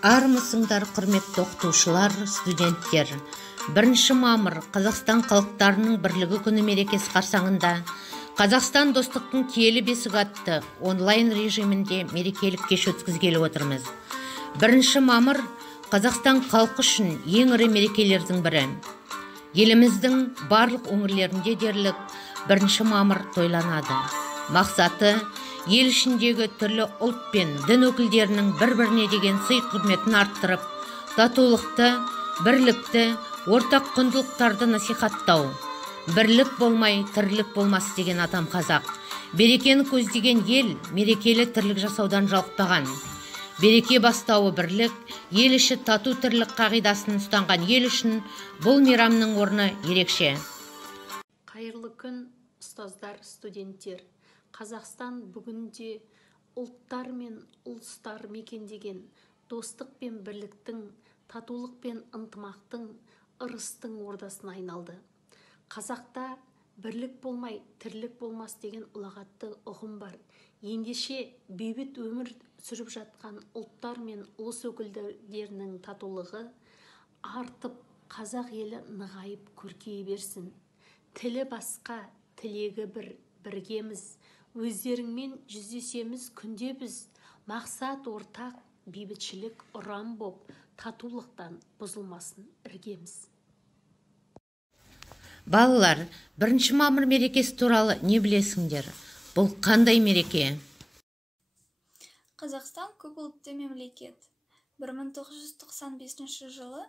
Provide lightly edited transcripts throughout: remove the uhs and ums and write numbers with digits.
Армысыңдар, құрметті оқытушылар, студенттер. 1 мамыр Қазақстан халықтарының бірлігі күні мерекесі қарсаңында Қазақстан достықтың киелі бесігі атты онлайн режимінде мерекелік кеш өткізгелі отырмыз. 1 мамыр Қазақстан халқы үшін ең ірі мерекелердің бірі. Еліміздің барлық өңірлерінде дерлік 1 мамыр тойланады. Мақсаты ел ішіндегі түрлі ұлт пен дін өкілдерінің бір-біріне деген сый құрметін арттырып, татулықты, бірлікті, ортақ құндылықтарды насихаттау. Бірлік болмай, тірлік болмас деген атам қазақ. Берекені көздеген ел мерекелі тірлік жасаудан жалықпаған. Береке бастауы бірлік, ел іші тату тірлік қағидасын ұстанған ел үшін бұл мейрамның орны ерекше. Қайырлы күн, ұстаздар, студенттер. Қазақстан бүгінде ұлттар мен ұлыстар мекендеген достық пен бірліктің, татулық пен ынтымақтың, ырыстың ордасына айналды. Қазақта бірлік болмай, тірлік болмас деген ұлағатты ұғым бар. Ендеше бейбіт өмір сүріп жатқан ұлттар мен ұлыс өкілдерінің татулығы артып, қазақ елі нығайып көркейе берсін. Тілі басқа, тілегі бір, біргеміз. Өздеріңмен жүздесеміз күнде біз, мақсат ортақ, бейбітшілік ұран боп, татулықтан бұзылмасын іргеміз. Балалар, 1 мамыр мерекесі туралы не білесіңдер? Бұл қандай мереке? Қазақстан көпұлтты мемлекет. 1995 жылы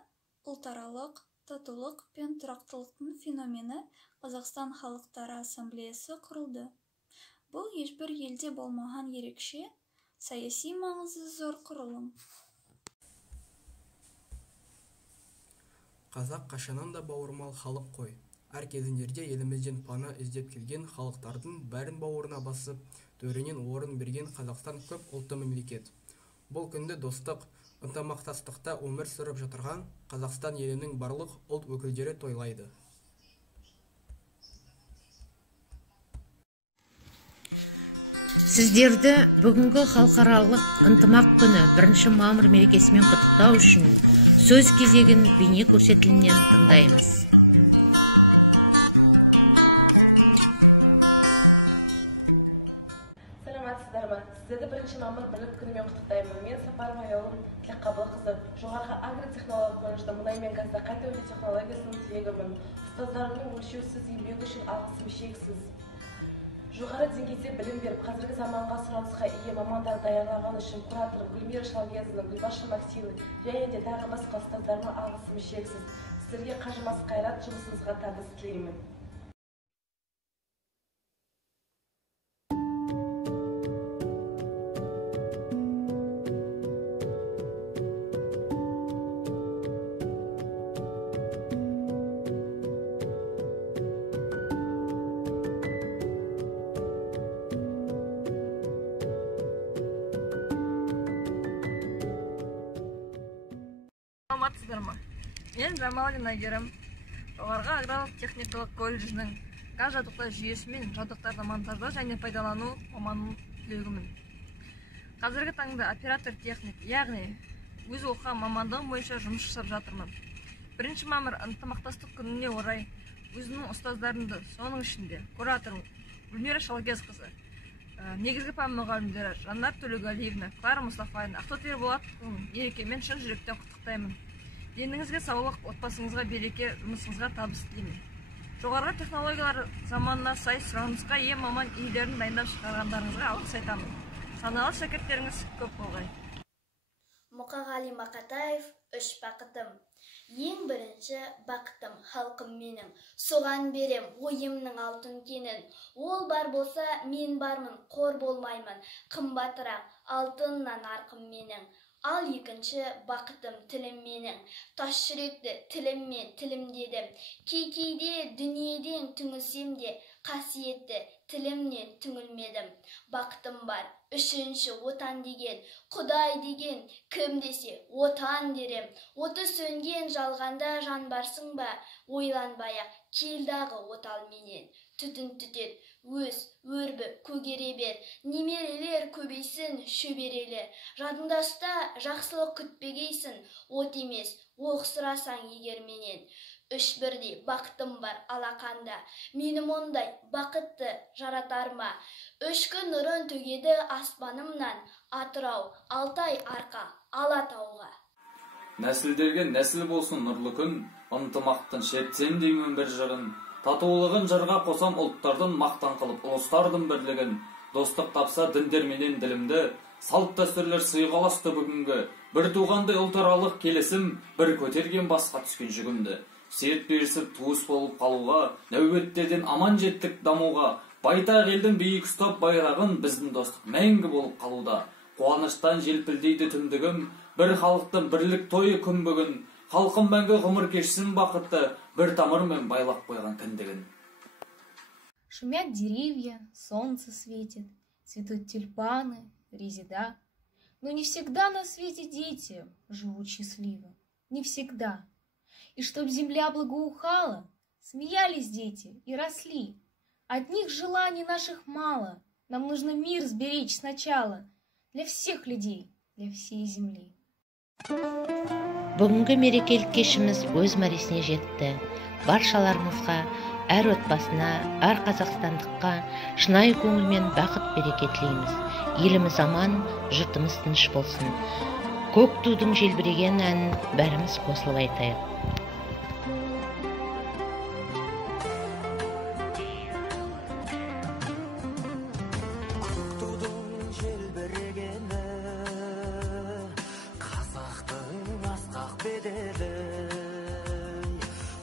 ұлтаралық татулық пен тұрақтылықтың феномені Қазақстан халықтары ассамблеясы құрылды. Бұл ешбір елде болмаған ерекше, саяси маңызы зор құрылым. Қазақ қашаннан да бауырмал халық қой. Әр кезеңдерде елімізден пана іздеп келген халықтардың бәрін бауырына басып, төрінен орын берген Қазақстан көп ұлтты мемлекет. Бұл күнді достық, ынтымақтастықта өмір сүріп жатырған Қазақстан елінің барлық ұлт өкілдері тойлайды. Сіздерді бүгінгі халықаралық ынтымақ күні 1 мамыр мерекесімен құттықтау үшін сөз кезегін бейне көрсетілімнен тыңдаймыз. Саламатсыздар ма? Сіздерді 1 мамыр бірлік күнімен құттықтаймын. Мен Сапарова Аялым Тілекқабылқызы, жоғарғы агротехнологиялық колледжда мұнай мен газда қайта өңдеу технологиясының түлегімін. Ұстаздарымның өлшеусіз еңбегі үшін алғысым шексіз. Жоғары деңгейде білім беріп, қазіргі заманға сұранысқа ие мамандар даярлаған үшін куратор Гүлмира Шалгезова, Гүлбашы Максимова және де тағы басқа ұстаздарыма алғысым шексіз. Сіздерге қажымас қайрат, жұмысыңызға табыс тілеймін. Саламатсыздар ма? Мен Жамалин Айгерім, жоғарғы аграрлық техникалық колледжінің газ жабдықтау жүйесі мен жабдықтарды монтаждау және пайдалану маманының түлегімін. Қазіргі таңда оператор техник, яғни өз оқыған мамандығым бойынша жұмыс жасап жатырмын. 1 мамыр ынтымақтастық күніне орай өзінің ұстаздарымды, соның ішінде куратор Гүлмира Шалгезқызы, негізгі пән мұғалімдері Жанар Төлеуғалиевна, Клара Мұстафаевна, Ақтоты Ерболатовтың мерекемен шын жүректен құттықтаймын. Деніңізге саулық, отбасыңызға береке, жұмысыңызға табыс тілеймін. Жоғарғы технологиялар заманына сай сұранысқа ие маман иелерін дайындап шығарғандарыңызға алғыс айтамын. Саналы шәкірттеріңіз көп болғай. Мұқағали Мақатаев, 3 бақытым. Ең бірінші бақытым халқым менің, соған берем ойымның алтын кенін. Ол бар болса, мен бармын, қор болмаймын, қымбатырақ алтыннан арқым менің. Ал екінші бақытым тілім менің, тас жүректі тіліммен тілімдедім. Кейде дүниеден түңілсем де, қасиетті тілімнен түңілмедім. Бақытым бар, 3-ші отан деген, Құдай деген, кім десе отан дерем. Оты сөнген жалғанда жан барсың ба, ойланбай-ақ келдағы отал менен. Түтін түтет, өз өр көбі көгере бер, немерелер көбейсін шөберелер. Жадыңда ұста, жақсылық күтпегейсін, от емес, оқ сұрасаң егер менен. Үш бірдей бақытым бар алақанда, менім ондай бақытты жаратар ма? Үш күн нұрын төгеді аспанымнан, Атырау, Алтай арқа, Алатауға. Нәсілдерге нәсіл болсын нұрлы күн, ынтымақтың шертсем деймін бір жырын. Татулығын жырға қосам ұлттардың мақтан қылып ұлыстардың бірлігін. Достық тапса діндерменен ділімді, салт дәстүрлер сыйғаласты бүгінгі. Бір туғандай ұлтаралық келісім, бір көтерген басқа түскен жүгімді. Серт берісіп туыс болып қалуға, нәубеттерден аман жеттік дамуға. Байтақ елдің биік ұстап байрағын, біздің достық мәңгі болып қалуда. Қуаныштан желпілдейді түндігім, бір халықтың бірлік тойы күн бүгін. Халқым мәңгі ғұмыр кешсін бақытты, бір тамырмен байлап қойған кіндігін. Шумят деревья, солнце светит, цветут тюльпаны, резида. Но не всегда на свете дети живут счастливо, не всегда. И чтоб земля благоухала, смеялись дети и росли. Одних желаний наших мало, нам нужно мир сберечь сначала. Для всех людей, для всей земли. Бүгінгі мерекелік кешіміз өз мәресіне жетті. Баршаларыңызға, әр отбасына, әр қазақстандыққа шынайы көңілмен бақыт береке тілейміз. Еліміз аман, жұртымыз тыныш болсын. Көк тудың желбіреген әнін бәріміз қосылып айтайық.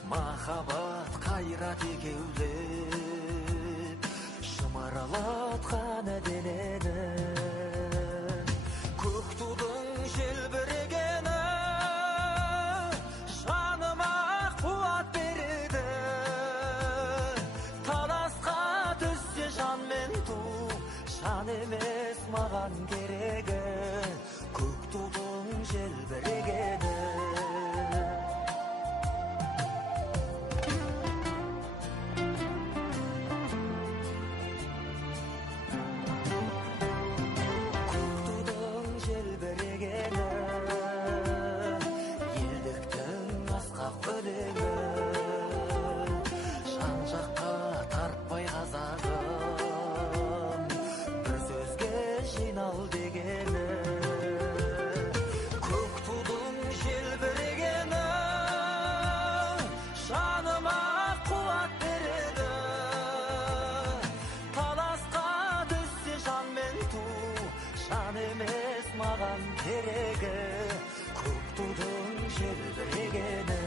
Махаббат қайрат екеулеп шымаралатқан әденені, көк тудың желбірегені жаныма қуат береді. Таласқа түссе жан мен ту, жан емес маған керегі, көк тудың желбірегені. Маған керегі, көк тудың желбірегені.